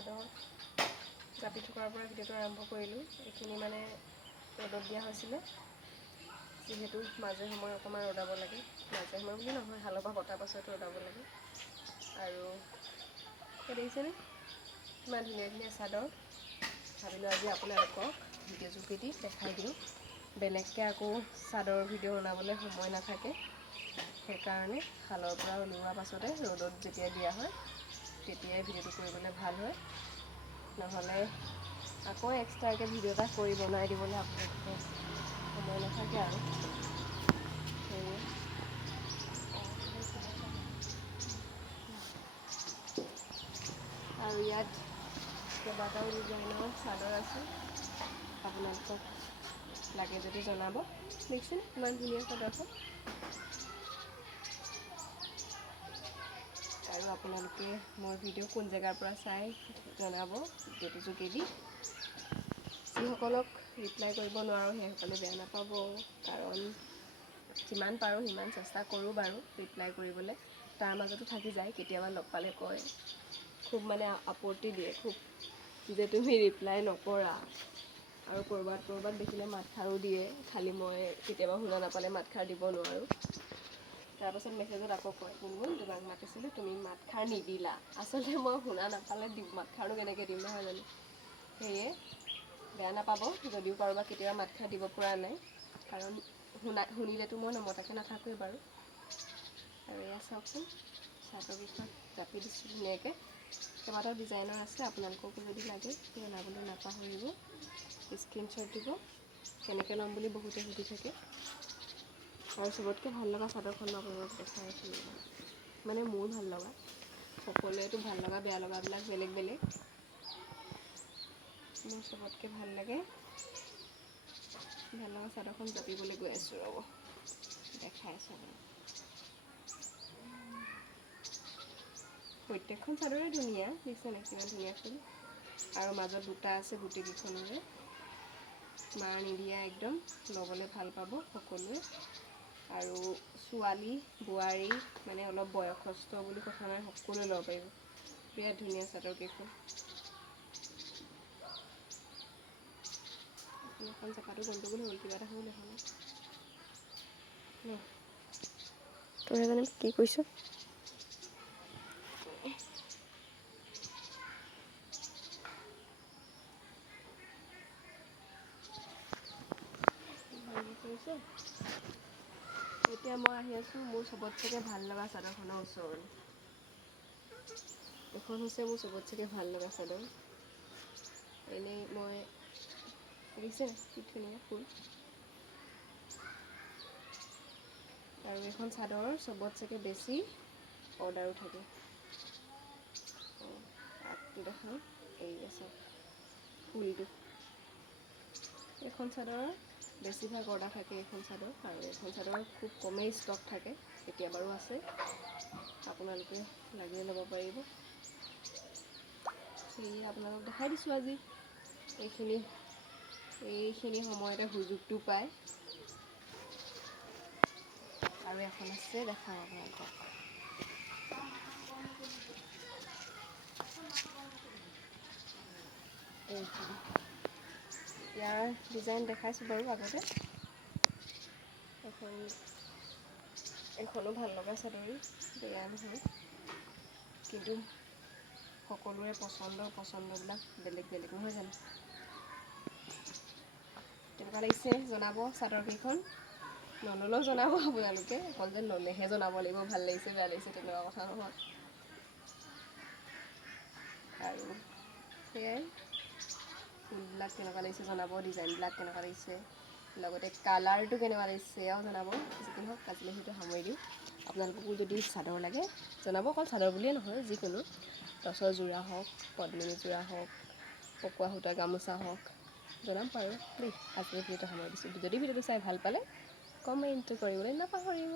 চাদৰ জাপি থকাৰ পৰা ভিডিঅ'টো আৰম্ভ কৰিলোঁ। এইখিনি মানে ৰ'দত দিয়া হৈছিলে, যিহেতু মাজে সময়ে অকণমান ৰ'দাব লাগে, মাজে সময় বুলি নহয়, হালৰ পৰা কটাৰ পাছত ৰ'দাব লাগে। আৰু দেখিছেনে ইমান ধুনীয়া ধুনীয়া চাদৰ। ভাবিলোঁ আজি আপোনালোকক ভিডিঅ' যোগেদি দি দেখাই দিওঁ। বেলেগকৈ আকৌ চাদৰৰ ভিডিঅ' বনাবলৈ সময় নাথাকে, সেইকাৰণে শালৰ পৰা ওলোৱাৰ পাছতে ৰ'দত যেতিয়া দিয়া হয় তেতিয়াই ভিডিঅ'টো কৰিবলৈ ভাল হয়। নহ'লে আকৌ এক্সট্ৰাকৈ ভিডিঅ' এটা কৰি বনাই দিবলৈ আপোনালোকে সময় নাথাকে আৰু সেয়ে আৰু ইয়াত কেইবাটাও ডিজাইনৰ চাদৰ আছে, আপোনালোকক লাগে যদি জনাব। দেখিছেনে ইমান ধুনীয়া চাদৰখন। আৰু আপোনালোকে মোৰ ভিডিঅ' কোন জেগাৰ পৰা চাই জনাব ভিডিঅ'টো যোগেদি। যিসকলক ৰিপ্লাই কৰিব নোৱাৰোঁ সেইসকলে বেয়া নাপাব, কাৰণ যিমান পাৰোঁ সিমান চেষ্টা কৰোঁ বাৰু ৰিপ্লাই কৰিবলৈ। তাৰ মাজতো থাকি যায়, কেতিয়াবা লগ পালে কয়, খুব মানে আপত্তি দিয়ে খুব, যে তুমি ৰিপ্লাই নকৰা। আৰু ক'ৰবাত দেখিলে মাতষাৰো দিয়ে, খালি মই কেতিয়াবা শুনা নাপালে মাতষাৰ দিব নোৱাৰোঁ। তাৰপাছত মেছেজত আকৌ কয়, গুণগুণ তোমাক মাতিছিলোঁ তুমি মাতষাৰ নিদিলা। আচলতে মই শুনা নাপালে মাতষাৰনো কেনেকৈ দিম, নহয় জানো। সেয়ে বেয়া নাপাব যদিও কাৰোবাক কেতিয়াবা মাতষাৰ দিব পৰা নাই, কাৰণ শুনিলেতো মই নমতাকৈ নাথাকোৱেই বাৰু। আৰু এয়া চাওকচোন চাদৰকেইখন জাপি দিছোঁ ধুনীয়াকৈ। কেইবাটাও ডিজাইনৰ আছে, আপোনালোককো যদি লাগে জনাবলৈ নাপাহৰিব। স্ক্ৰীনশ্বট দিব, কেনেকৈ ল'ম বুলি বহুতে সুধি থাকে। আৰু চবতকৈ ভাল লগা চাদৰখন মই আপোনালোকক দেখাই আছোঁ, মানে মোৰ ভাল লগা। সকলোৱেতো ভাল লগা বেয়া লগাবিলাক বেলেগ বেলেগ, মোৰ চবতকৈ ভাল লগা চাদৰখন জাপিবলৈ গৈ আছোঁ, ৰ'ব দেখাই আছোঁ আপোনাক। প্ৰত্যেকখন চাদৰে ধুনীয়া, দেখিছেনে কিমান ধুনীয়া ফুল। আৰু মাজত বুটা আছে, গুটিকেইখনৰে মাৰ নিদিয়া, একদম ল'বলৈ ভাল পাব সকলোৱে। আৰু ছোৱালী বোৱাৰী মানে অলপ বয়সস্থ বুলি কথা নাই, সকলোৱে ল'ব পাৰিব। বিৰাট ধুনীয়া চাদৰকেইখন। এখন জেপাটো গণ্ডগোল হ'ল, কিবা এটা হ'ল এখন তই জানো কি কৰিছ। এতিয়া মই আহি আছোঁ মোৰ চবতকৈ ভাল লগা চাদৰখনৰ ওচৰলৈ। এখন হৈছে মোৰ চবতকৈ ভাল লগা চাদৰ। এনেই মই দেখিছে কি ধুনীয়া ফুল। আৰু এইখন চাদৰ চবতকৈ বেছি অৰ্ডাৰো থাকে। আগটো দেখাওঁ, এই আছে ফুলটো। এইখন চাদৰ বেছিভাগ অৰ্ডাৰ থাকে এইখন চাদৰ, আৰু এইখন চাদৰ খুব কমেই ষ্টক থাকে, কেতিয়াবাৰো আছে, আপোনালোকে লাগিলে ল'ব পাৰিব। সেয়ে আপোনালোকক দেখাই দিছোঁ আজি। এইখিনি সময়তে সুযোগটো পায়। আৰু এখন আছে দেখাওঁ আপোনালোকক। এইখন, ইয়াৰ ডিজাইন দেখাইছোঁ বাৰু আগতে। এইখনো ভাল লগা চাদৰেই, বেয়া নহয়, কিন্তু সকলোৰে পচন্দবিলাক বেলেগ বেলেগ, নহয় জানো। কেনেকুৱা লাগিছে জনাব চাদৰকেইখন। নল'লেও জনাব আপোনালোকে, অকল যে ল'লেহে জনাব লাগিব ভাল লাগিছে বেয়া লাগিছে তেনেকুৱা কথা নহয়। আৰু সেয়াই, ফুলবিলাক কেনেকুৱা লাগিছে জনাব, ডিজাইনবিলাক কেনেকুৱা লাগিছে, লগতে কালাৰটো কেনেকুৱা লাগিছে সেয়াও জনাব। যি কি নহওক আজিলৈ সেইটো সামৰি দিওঁ। আপোনালোককো যদি চাদৰ লাগে জনাব, অকল চাদৰ বুলিয়ে নহয়, যিকোনো টচৰ যোৰা হওক, পদ্মিনী যোৰা হওক, পকোৱা সূতাৰ গামোচা হওক, জনাম বাৰু দেই। আজিলৈ ভিডিঅ'টো সামৰি দিছোঁ। যদি ভিডিঅ'টো চাই ভাল পালে কমেণ্টটো কৰিবলৈ নাপাহৰিব।